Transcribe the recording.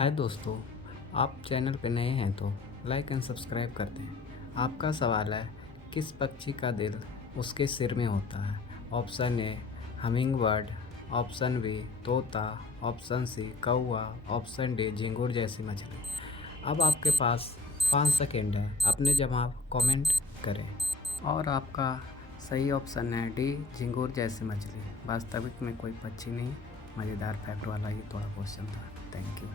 हाय दोस्तों, आप चैनल पे नए हैं तो लाइक एंड सब्सक्राइब कर दें। आपका सवाल है, किस पक्षी का दिल उसके सिर में होता है? Option A humming bird, option B तोता, ऑप्शन सी कौवा, ऑप्शन डी झिंगुर जैसी मछली। अब आपके पास 5 सेकेंड है, अपने जवाब कमेंट करें। और आपका सही ऑप्शन है डी झिंगुर जैसी मछली। वास्तविक में कोई पक्षी नहीं, मज़ेदार फैक्ट वाला ये थोड़ा क्वेश्चन था। Thank you.